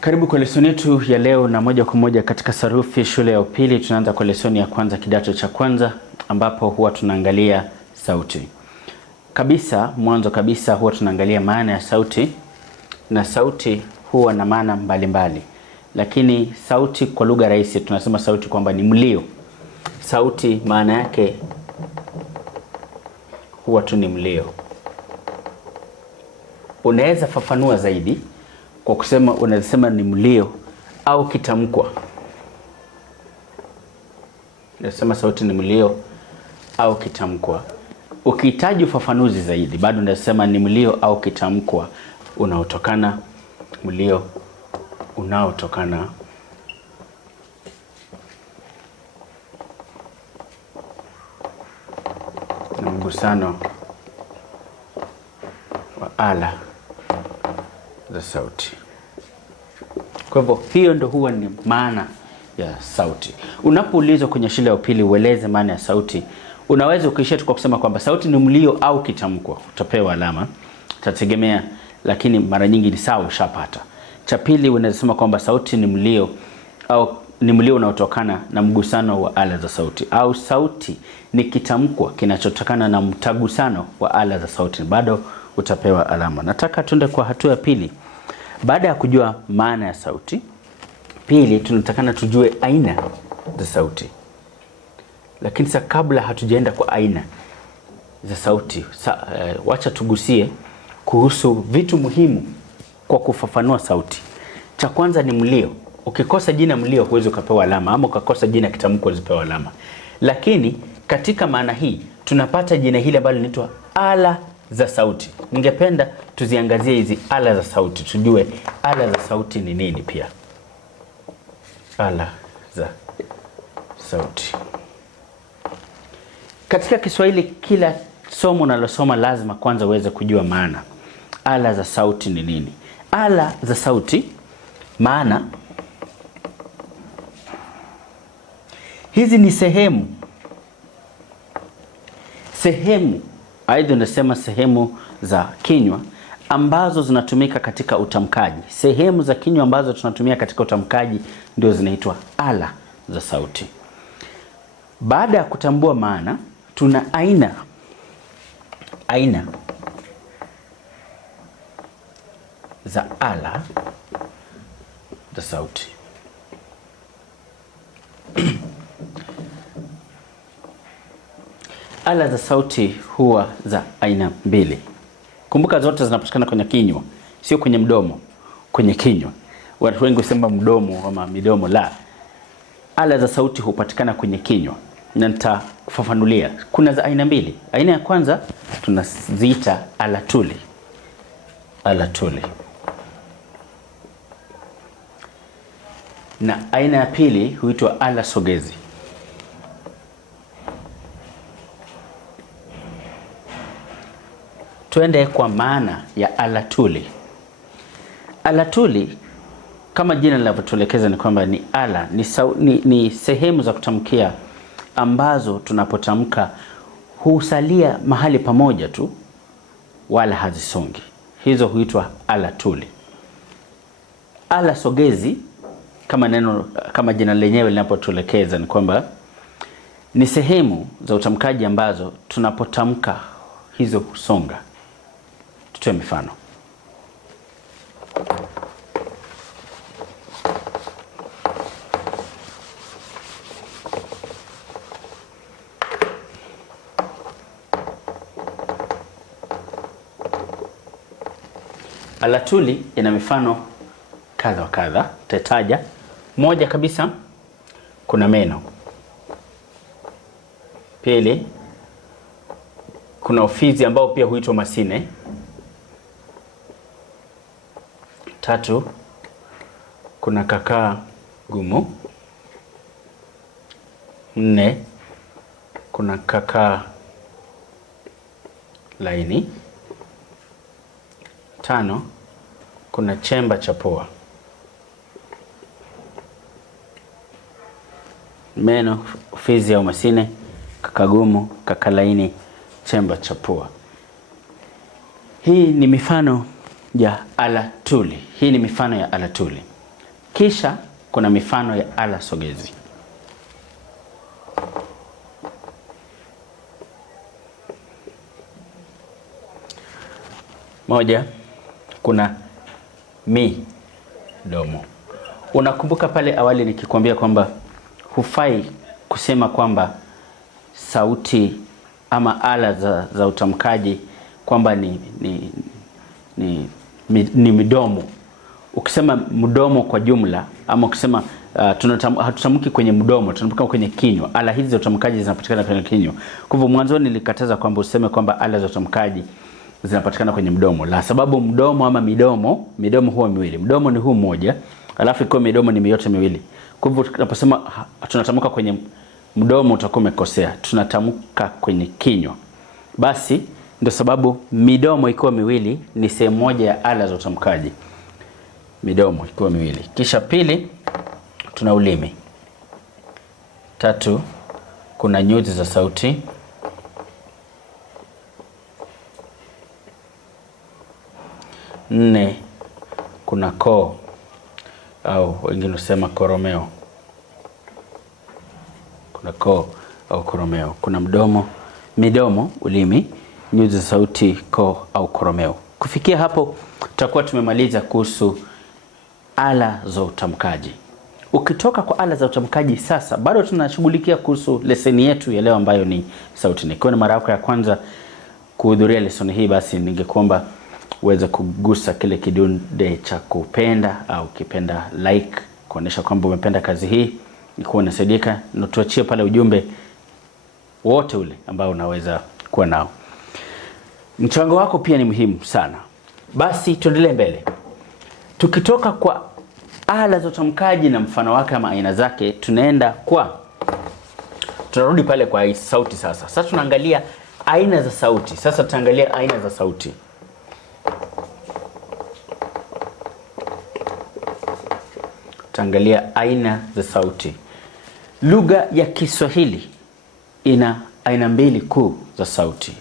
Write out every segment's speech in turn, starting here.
Karibu kwa lesoni yetu ya leo, na moja kwa moja katika sarufi shule ya upili. Tunaanza kwa lesoni ya kwanza kidato cha kwanza, ambapo huwa tunaangalia sauti. Mwanzo kabisa huwa tunaangalia maana ya sauti, na sauti huwa na maana mbalimbali. Lakini sauti kwa lugha rahisi tunasema sauti kwamba ni mlio. Sauti maana yake huwa tu ni mlio. Unaweza fafanua zaidi kwa kusema, unasema ni mlio au kitamkwa. Unasema sauti ni mlio au kitamkwa. Ukihitaji ufafanuzi zaidi, bado unasema ni mlio au kitamkwa unaotokana na mgusano wa ala za sauti. Kwa hivyo hiyo ndio huwa ni maana ya sauti. Unapoulizwa kwenye shule ya upili ueleze maana ya sauti, unaweza ukiishia tu kwa kusema kwamba sauti ni mlio au kitamkwa, utapewa alama, utategemea, lakini mara nyingi ni sawa, ushapata. Cha pili unaweza sema kwamba sauti ni mlio au ni mlio unaotokana na mgusano wa ala za sauti, au sauti ni kitamkwa kinachotokana na mtagusano wa ala za sauti, bado utapewa alama. Nataka tuende kwa hatua ya pili. Baada ya kujua maana ya sauti, pili tunatakana tujue aina za sauti. Lakini sasa kabla hatujaenda kwa aina za sauti, wacha tugusie kuhusu vitu muhimu kwa kufafanua sauti. Cha kwanza ni mlio. Ukikosa jina mlio huwezi ukapewa alama, ama ukakosa jina kitamko uzipewa alama. Lakini katika maana hii tunapata jina hili ambalo linaitwa ala za sauti. Ningependa tuziangazie hizi ala za sauti, tujue ala za sauti ni nini pia. Ala za sauti. Katika Kiswahili, kila somo unalosoma lazima kwanza uweze kujua maana. Ala za sauti ni nini? Ala za sauti, maana hizi ni sehemu, aidha unasema sehemu za kinywa ambazo zinatumika katika utamkaji. Sehemu za kinywa ambazo tunatumia katika utamkaji ndio zinaitwa ala za sauti. Baada ya kutambua maana, tuna aina za ala za sauti. Ala za sauti huwa za aina mbili. Kumbuka zote zinapatikana kwenye kinywa, sio kwenye mdomo, kwenye kinywa. Watu wengi husema mdomo ama midomo, la. Ala za sauti hupatikana kwenye kinywa, na nitakufafanulia. Kuna za aina mbili. Aina ya kwanza tunaziita ala tuli. Na aina ya pili huitwa ala sogezi. Tuende kwa maana ya ala tuli. Ala tuli kama jina linavyotuelekeza ni kwamba ni ala, ni sehemu za kutamkia ambazo tunapotamka husalia mahali pamoja tu wala hazisongi. Hizo huitwa ala tuli. Ala sogezi kama jina lenyewe linapotuelekeza ni kwamba ni sehemu za utamkaji ambazo tunapotamka hizo husonga. Tutoe mifano. Ala tuli ina mifano kadha wa kadha. Tataja moja kabisa, kuna meno. Pili, kuna ufizi ambao pia huitwa masine. Tatu, kuna kakaa gumu. Nne, kuna kakaa laini. Tano, kuna chemba cha pua. Meno, ufizi au masine, kakaa gumu, kakaa laini, chemba cha pua. Hii ni mifano ya ala tuli. Kisha kuna mifano ya ala sogezi. Moja, kuna midomo. Unakumbuka pale awali nikikwambia kwamba hufai kusema kwamba sauti ama ala za utamkaji kwamba ni midomo. Ukisema mdomo kwa jumla ama ukisema hatutamki kwenye mdomo, tunatamka kwenye kinywa. Ala hizi za utamkaji zinapatikana kwenye kinywa. Kwa hivyo mwanzo nilikataza kwamba useme kwamba ala za utamkaji zinapatikana kwenye mdomo. La sababu mdomo ama midomo huwa miwili. Mdomo ni huu mmoja, alafu iko midomo ni yote miwili. Kwa hivyo tunaposema tunatamka kwenye mdomo utakuwa umekosea. Tunatamka kwenye kinywa. Basi ndio sababu midomo ikiwa miwili ni sehemu moja ya ala za utamkaji. Midomo ikiwa miwili. Kisha pili tuna ulimi. Tatu kuna nyuzi za sauti. Nne kuna koo au wengine husema koromeo. Kuna koo au koromeo. Kuna midomo, ulimi, nyuzi za sauti, koo au koromeo. Kufikia hapo tutakuwa tumemaliza kuhusu ala za utamkaji. Ukitoka kwa ala za utamkaji sasa bado tunashughulikia kuhusu leseni yetu ya leo ambayo ni sauti. Nikiwa na mara yako ya kwanza kuhudhuria lesoni hii, basi ningekuomba uweze kugusa kile kidude cha kupenda au kipenda like kuonesha kwamba umependa kazi hii. Nikuwa unasaidika na tuachie pale ujumbe wote ule ambao unaweza kuwa nao. Mchango wako pia ni muhimu sana. Basi tuendelee mbele. Tukitoka kwa ala za utamkaji na mfano wake ama aina zake, tunarudi pale kwa sauti sasa. Sasa tunaangalia aina za sauti. Sasa tutaangalia aina za sauti. Tutaangalia aina za sauti. Lugha ya Kiswahili ina aina mbili kuu za sauti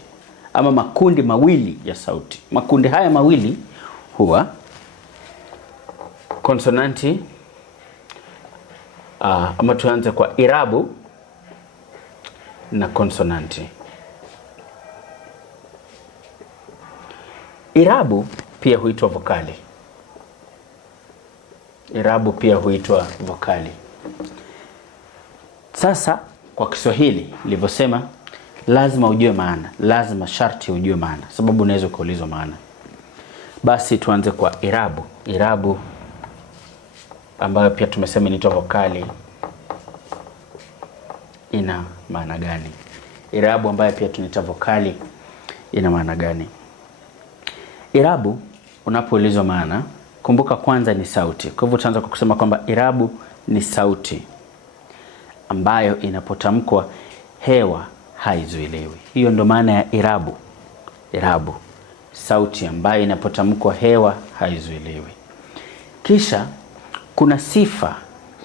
ama makundi mawili ya sauti. Makundi haya mawili huwa konsonanti ama tuanze kwa irabu na konsonanti. Irabu pia huitwa vokali. Irabu pia huitwa vokali. Sasa kwa Kiswahili nilivyosema, lazima ujue maana, lazima sharti ujue maana, sababu unaweza kuulizwa maana. Basi tuanze kwa irabu. Irabu ambayo pia tumesema inaitwa vokali ina maana gani? Irabu ambayo pia tunaita vokali ina maana gani? Irabu unapoulizwa maana, kumbuka kwanza ni sauti. Kwa hivyo tutaanza kwa kusema kwamba irabu ni sauti ambayo inapotamkwa hewa haizuiliwi. Hiyo ndo maana ya irabu. Irabu, sauti ambayo inapotamkwa hewa haizuiliwi. Kisha kuna sifa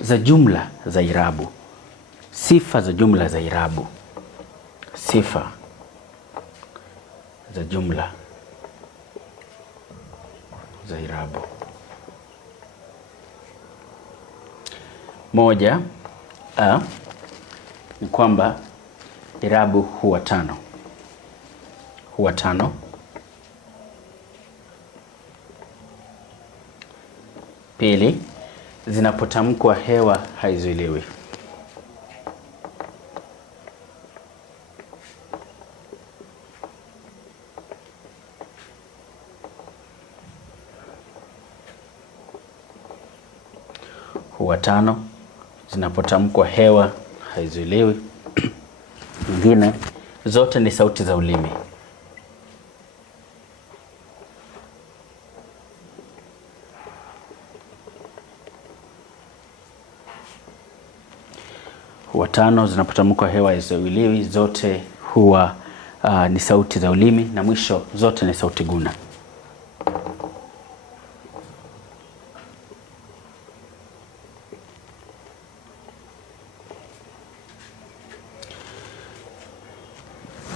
za jumla za irabu. Sifa za jumla za irabu. Sifa za jumla za irabu. Moja, ni kwamba irabu huwa tano. Huwa tano. Pili, zinapotamkwa hewa haizuiliwi. Huwa tano. Zinapotamkwa hewa haizuiliwi. Nyingine zote ni sauti za ulimi. Huwa tano. Zinapotamkwa hewa haizuiliwi, zote huwa ni sauti za ulimi, na mwisho zote ni sauti guna.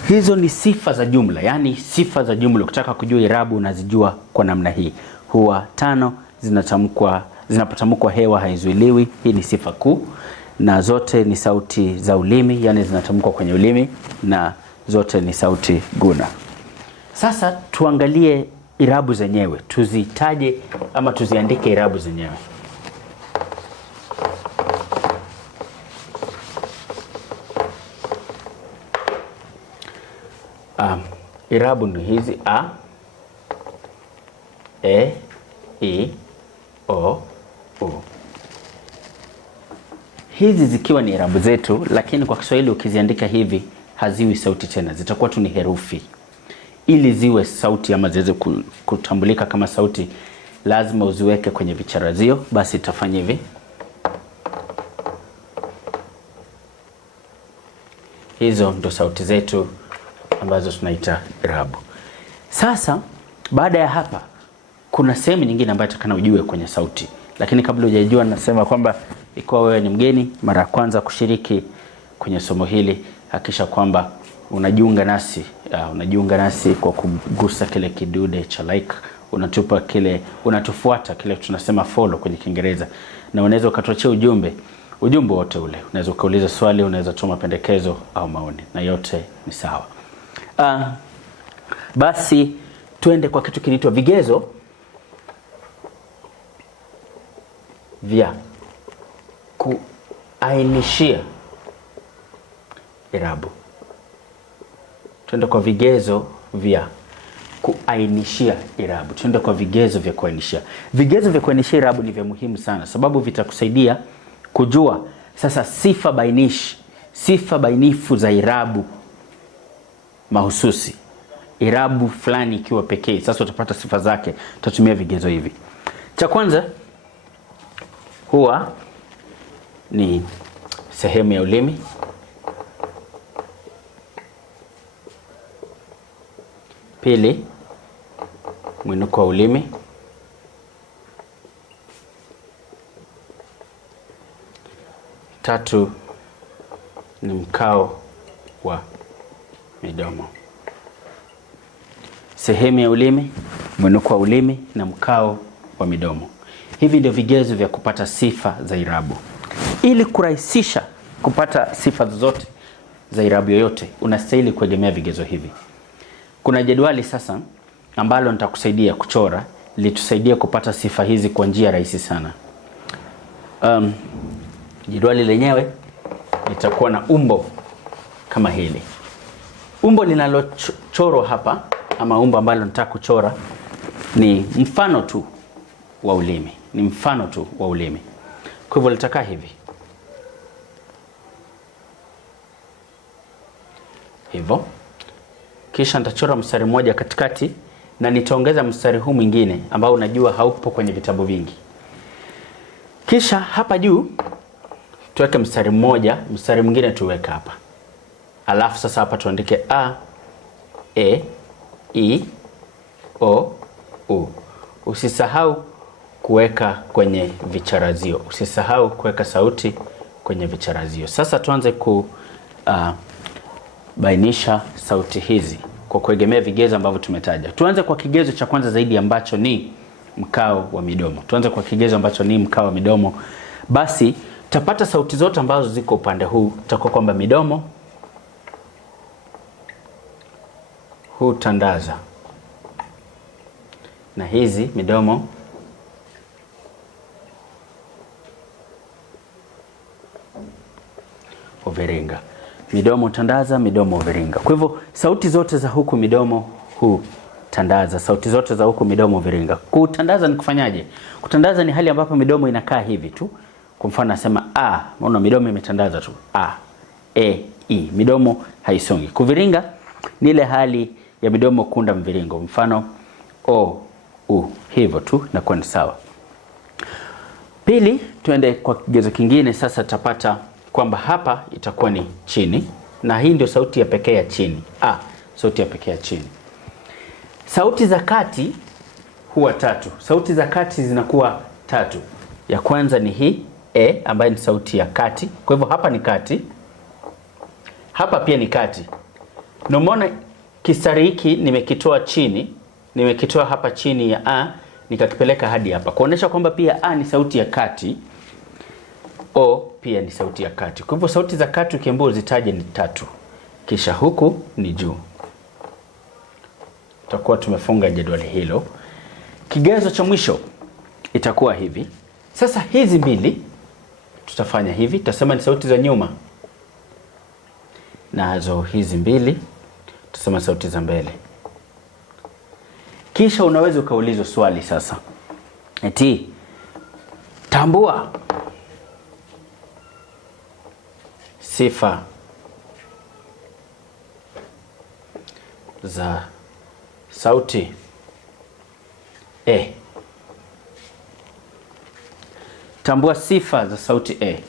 Hizo ni sifa za jumla, yani sifa za jumla. Ukitaka kujua irabu unazijua kwa namna hii. Huwa tano, zinatamkwa zinapotamkwa hewa haizuiliwi. Hii ni sifa kuu, na zote ni sauti za ulimi, yani zinatamkwa kwenye ulimi, na zote ni sauti guna. Sasa tuangalie irabu zenyewe, tuzitaje ama tuziandike irabu zenyewe. Irabu ni hizi: a, e, i, o, u. Hizi zikiwa ni irabu zetu, lakini kwa Kiswahili ukiziandika hivi haziwi sauti tena, zitakuwa tu ni herufi. Ili ziwe sauti ama ziweze kutambulika kama sauti, lazima uziweke kwenye vicharazio. Basi tutafanya hivi. Hizo ndo sauti zetu ambazo tunaita irabu. Sasa baada ya hapa kuna sehemu nyingine ambayo tutakana ujue kwenye sauti. Lakini kabla hujajua, nasema kwamba ikiwa wewe ni mgeni mara ya kwanza kushiriki kwenye somo hili, hakikisha kwamba unajiunga nasi kwa kugusa kile kidude cha like, unatufuata kile tunasema follow kwenye Kiingereza, na unaweza ukatuachia ujumbe wote ule. Unaweza ukauliza swali, unaweza tuma pendekezo au maoni, na yote ni sawa. Basi tuende kwa kitu kinaitwa vigezo vya kuainishia irabu. Tuende kwa vigezo vya kuainishia irabu. Tuende kwa vigezo vya kuainishia. Vigezo vya kuainishia irabu ni vya muhimu sana, sababu vitakusaidia kujua sasa sifa bainifu za irabu mahususi. Irabu fulani ikiwa pekee, sasa utapata sifa zake, tutatumia vigezo hivi. Cha kwanza huwa ni sehemu ya ulimi. Pili, mwinuko wa ulimi. Tatu ni mkao wa midomo. Sehemu ya ulimi, mwinuko wa ulimi na mkao wa midomo. Hivi ndio vigezo vya kupata sifa za irabu. Ili kurahisisha kupata sifa zote za irabu yoyote, unastahili kuegemea vigezo hivi. Kuna jedwali sasa ambalo nitakusaidia kuchora, litusaidia kupata sifa hizi kwa njia rahisi sana. Jedwali lenyewe litakuwa na umbo kama hili. Umbo linalochorwa hapa, ama umbo ambalo nataka kuchora, ni mfano tu wa ulimi. Kwa hivyo litakaa hivi. Hivyo. Kisha nitachora mstari mmoja katikati, na nitaongeza mstari huu mwingine ambao unajua haupo kwenye vitabu vingi. Kisha hapa juu tuweke mstari mmoja, mstari mwingine tuweke hapa. Alafu sasa hapa tuandike a, e, i, o, u. Usisahau kuweka kwenye vicharazio. Usisahau kuweka sauti kwenye vicharazio. Sasa tuanze bainisha sauti hizi kwa kuegemea vigezo ambavyo tumetaja. Tuanze kwa kigezo cha kwanza zaidi ambacho ni mkao wa midomo. Basi tutapata sauti zote ambazo ziko upande huu. Tutakuwa kwamba midomo hutandaza, na hizi midomo huviringa. Midomo tandaza, midomo viringa. Kwa hivyo sauti zote za huku midomo hutandaza, sauti zote za huku midomo viringa. Kutandaza ni kufanyaje? Kutandaza ni hali ambapo midomo inakaa hivi tu. Kwa mfano nasema a, unaona midomo imetandaza tu. A, e, i, midomo haisongi. Kuviringa ni ile hali ya midomo kunda mviringo. Mfano o, u, hivyo tu na kwa sawa. Pili, tuende kwa kigezo kingine. Sasa tutapata kwamba hapa itakuwa ni chini, na hii ndio sauti ya pekee ya chini. Sauti ya pekee ya chini. Sauti za kati huwa tatu. Sauti za kati zinakuwa tatu. Ya kwanza ni hii e, ambayo ni sauti ya kati. Kwa hivyo hapa ni kati. Hapa pia ni kati. Na umeona kistari hiki nimekitoa chini, nimekitoa hapa chini ya a, nikakipeleka hadi hapa kuonesha kwamba pia a ni sauti ya kati, o pia ni sauti ya kati. Kwa hivyo sauti za kati ukiambiwa uzitaje ni 3. Kisha huku ni juu. Tutakuwa tumefunga jedwali hilo. Kigezo cha mwisho itakuwa hivi. Sasa hizi mbili tutafanya hivi, tutasema ni sauti za nyuma. Nazo hizi mbili tutasema sauti za mbele. Kisha unaweza ukaulizwa swali sasa. Eti tambua sifa za sauti E. Tambua sifa za sauti E.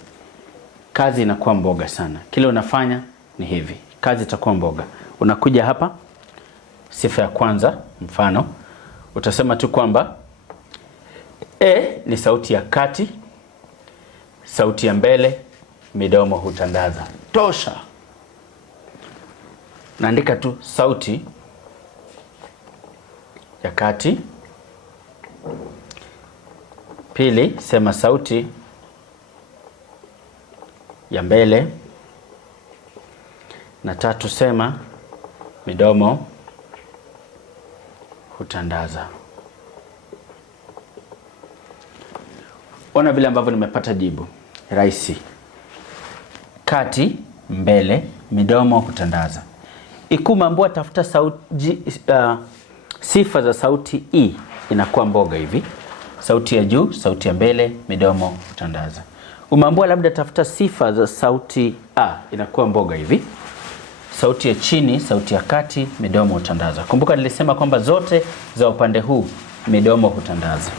Kazi inakuwa mboga sana. Kile unafanya ni hivi. Kazi itakuwa mboga. Unakuja hapa, sifa ya kwanza, mfano utasema tu kwamba E ni sauti ya kati, sauti ya mbele, midomo hutandaza. Tosha. Naandika tu sauti ya kati. Pili, sema sauti ya mbele. Na tatu, sema midomo hutandaza. Ona vile ambavyo nimepata jibu. Rahisi. Kati, mbele, midomo hutandaza. Ikumeambiwa tafuta sauti, sifa za sauti E, inakuwa mboga hivi. Sauti ya juu, sauti ya mbele, midomo hutandaza. Umeambiwa labda tafuta sifa za sauti A, inakuwa mboga hivi. Sauti ya chini, sauti ya kati, midomo hutandaza. Kumbuka nilisema kwamba zote za upande huu midomo hutandaza.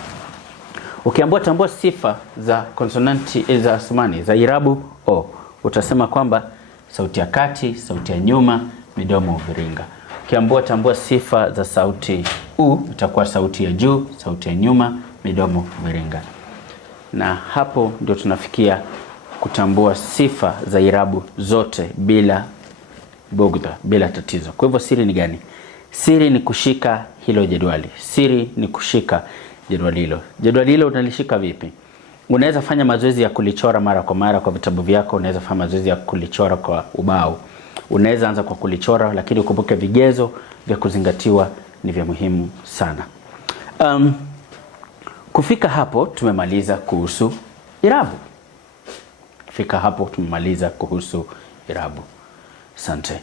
Ukiambiwa tambua sifa za konsonanti za asmani za irabu O, utasema kwamba sauti ya kati, sauti ya nyuma, midomo huviringa. Ukiambiwa tambua sifa za sauti U, itakuwa sauti ya juu, sauti ya nyuma, midomo huviringa. Na hapo ndio tunafikia kutambua sifa za irabu zote bila bugdha, bila tatizo. Kwa hivyo siri ni gani? Siri ni kushika hilo jedwali. Siri ni kushika jedwali hilo. Jedwali hilo unalishika vipi? Unaweza fanya mazoezi ya kulichora mara kwa mara kwa vitabu vyako, unaweza fanya mazoezi ya kulichora kwa ubao. Unaweza anza kwa kulichora, lakini ukumbuke vigezo vya kuzingatiwa ni vya muhimu sana. Kufika hapo tumemaliza kuhusu irabu. Kufika hapo tumemaliza kuhusu irabu. Asante.